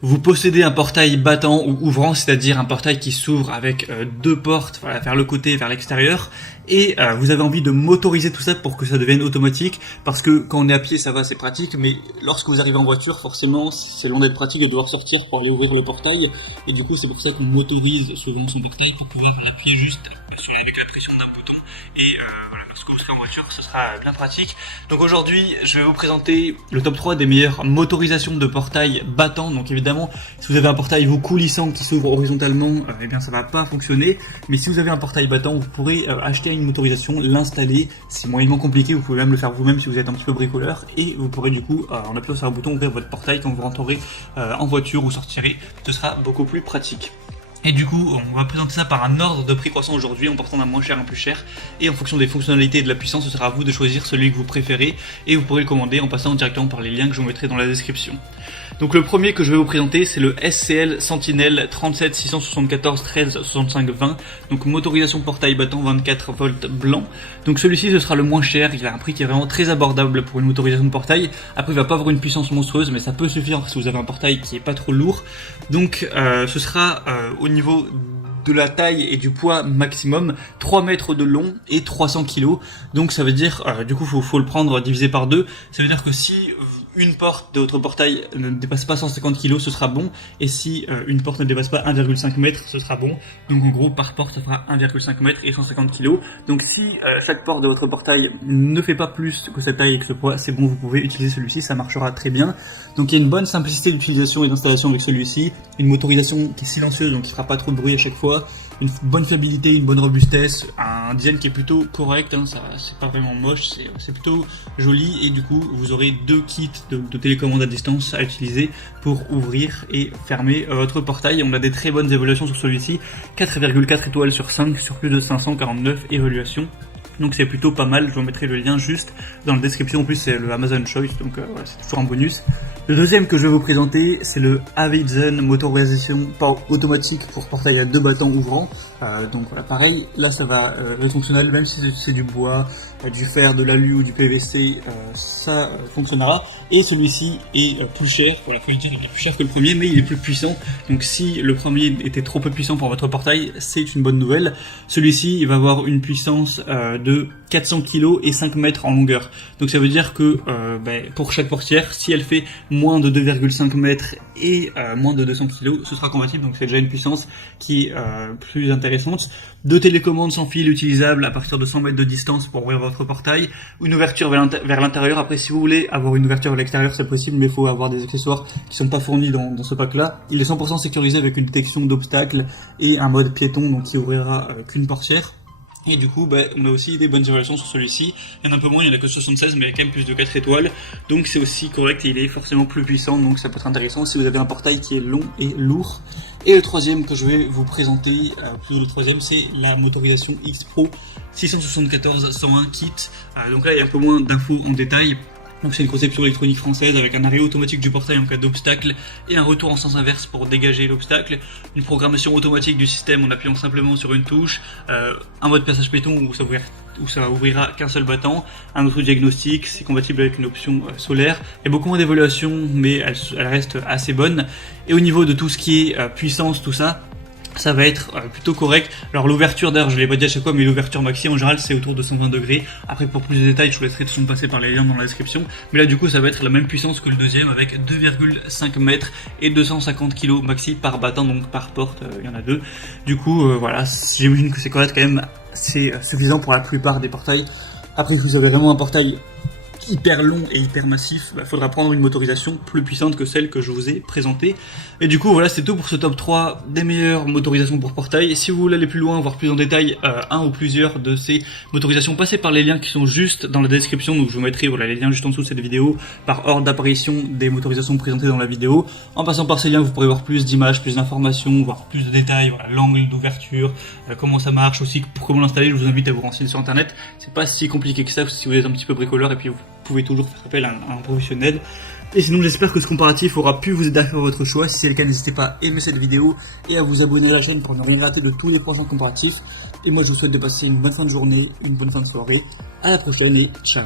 Vous possédez un portail battant ou ouvrant, c'est-à-dire un portail qui s'ouvre avec deux portes, voilà, vers le côté et vers l'extérieur, et vous avez envie de motoriser tout ça pour que ça devienne automatique, parce que quand on est à pied ça va, c'est pratique, mais lorsque vous arrivez en voiture, forcément c'est loin d'être pratique de devoir sortir pour aller ouvrir le portail, et du coup c'est pour ça qu'on motorise souvent son portail pour pouvoir appuyer juste avec la pression d'un bouton, et voilà, lorsque vous serez en voiture ce sera bien pratique. Donc aujourd'hui je vais vous présenter le top 3 des meilleures motorisations de portail battant. Donc évidemment si vous avez un portail vous coulissant qui s'ouvre horizontalement, eh bien ça va pas fonctionner, mais si vous avez un portail battant vous pourrez acheter une motorisation, l'installer, c'est moyennement compliqué, vous pouvez même le faire vous-même si vous êtes un petit peu bricoleur, et vous pourrez du coup en appuyant sur un bouton ouvrir votre portail quand vous rentrerez en voiture ou sortirez, ce sera beaucoup plus pratique. Et du coup, on va présenter ça par un ordre de prix croissant aujourd'hui, en partant d'un moins cher à un plus cher. Et en fonction des fonctionnalités et de la puissance, ce sera à vous de choisir celui que vous préférez. Et vous pourrez le commander en passant directement par les liens que je vous mettrai dans la description. Donc le premier que je vais vous présenter, c'est le SCL Sentinel 37 674 13 65 20. Donc motorisation portail battant 24 volts blanc. Donc celui-ci, ce sera le moins cher. Il a un prix qui est vraiment très abordable pour une motorisation de portail. Après, il va pas avoir une puissance monstrueuse, mais ça peut suffire si vous avez un portail qui est pas trop lourd. Donc ce sera au niveau de la taille et du poids maximum 3 mètres de long et 300 kg. Donc ça veut dire du coup faut le prendre divisé par 2. Ça veut dire que si une porte de votre portail ne dépasse pas 150 kg, ce sera bon, et si une porte ne dépasse pas 1,5 m, ce sera bon. Donc en gros par porte ça fera 1,5 m et 150 kg. Donc si chaque porte de votre portail ne fait pas plus que cette taille et que ce poids, c'est bon, vous pouvez utiliser celui-ci, ça marchera très bien. Donc il y a une bonne simplicité d'utilisation et d'installation avec celui-ci, une motorisation qui est silencieuse, donc il fera pas trop de bruit à chaque fois, une bonne fiabilité, une bonne robustesse, un design qui est plutôt correct, hein, ça c'est pas vraiment moche, c'est plutôt joli, et du coup vous aurez deux kits de télécommande à distance à utiliser pour ouvrir et fermer votre portail. On a des très bonnes évaluations sur celui-ci, 4,4 étoiles sur 5 sur plus de 549 évaluations. Donc c'est plutôt pas mal, je vous mettrai le lien juste dans la description. En plus c'est le Amazon Choice, donc voilà, c'est toujours un bonus. Le deuxième que je vais vous présenter, c'est le Avizen motorisation automatique pour portail à deux battants ouvrants. Donc voilà, pareil, là ça va être fonctionnel, même si c'est du bois, du fer, de l'alu ou du PVC, ça fonctionnera. Et celui-ci est plus cher, voilà, faut le dire, il est plus cher que le premier, mais il est plus puissant. Donc si le premier était trop peu puissant pour votre portail, c'est une bonne nouvelle. Celui-ci, il va avoir une puissance de 400 kg et 5 mètres en longueur. Donc ça veut dire que pour chaque portière, si elle fait moins de 2,5 mètres et moins de 200 kg, ce sera compatible. Donc c'est déjà une puissance qui est plus intéressante. Deux télécommandes sans fil utilisables à partir de 100 mètres de distance pour ouvrir votre portail. Une ouverture vers l'intérieur. Après, si vous voulez avoir une ouverture vers l'extérieur, c'est possible, mais il faut avoir des accessoires qui sont pas fournis dans ce pack-là. Il est 100% sécurisé avec une détection d'obstacles et un mode piéton, donc qui ouvrira qu'une portière. Et du coup, on a aussi des bonnes évaluations sur celui-ci. Il y en a un peu moins, il n'y en a que 76, mais il y a quand même plus de 4 étoiles. Donc c'est aussi correct et il est forcément plus puissant, donc ça peut être intéressant si vous avez un portail qui est long et lourd. Et le troisième que je vais vous présenter, le troisième, c'est la motorisation X Pro 674 101 kit. Donc là, il y a un peu moins d'infos en détail. Donc c'est une conception électronique française avec un arrêt automatique du portail en cas d'obstacle et un retour en sens inverse pour dégager l'obstacle, une programmation automatique du système en appuyant simplement sur une touche, un mode passage piéton où ça ouvrira qu'un seul battant, un autre diagnostic, c'est compatible avec une option solaire. Il y a beaucoup moins d'évaluation, mais elle reste assez bonne. Et au niveau de tout ce qui est puissance, tout ça, ça va être plutôt correct. Alors l'ouverture, d'ailleurs je l'ai pas dit à chaque fois, mais l'ouverture maxi en général c'est autour de 120 degrés. Après pour plus de détails je vous laisserai de toute façon passer par les liens dans la description. Mais là du coup ça va être la même puissance que le deuxième avec 2,5 mètres et 250 kg maxi par battant, donc par porte, il y en a deux. Du coup voilà, j'imagine que c'est correct quand même, c'est suffisant pour la plupart des portails. Après si vous avez vraiment un portail hyper long et hyper massif, faudra prendre une motorisation plus puissante que celle que je vous ai présentée. Et du coup voilà, c'est tout pour ce top 3 des meilleures motorisations pour portail. Si vous voulez aller plus loin, voir plus en détail un ou plusieurs de ces motorisations, passez par les liens qui sont juste dans la description. Donc je vous mettrai les liens juste en dessous de cette vidéo par ordre d'apparition des motorisations présentées dans la vidéo. En passant par ces liens, vous pourrez voir plus d'images, plus d'informations, voir plus de détails, l'angle d'ouverture, comment ça marche aussi, pour comment l'installer. Je vous invite à vous renseigner sur internet, c'est pas si compliqué que ça si vous êtes un petit peu bricoleur, et puis vous pouvez toujours faire appel à un professionnel. Et sinon j'espère que ce comparatif aura pu vous aider à faire votre choix. Si c'est le cas, n'hésitez pas à aimer cette vidéo et à vous abonner à la chaîne pour ne rien rater de tous les prochains comparatifs. Et moi je vous souhaite de passer une bonne fin de journée, une bonne fin de soirée. À la prochaine et ciao.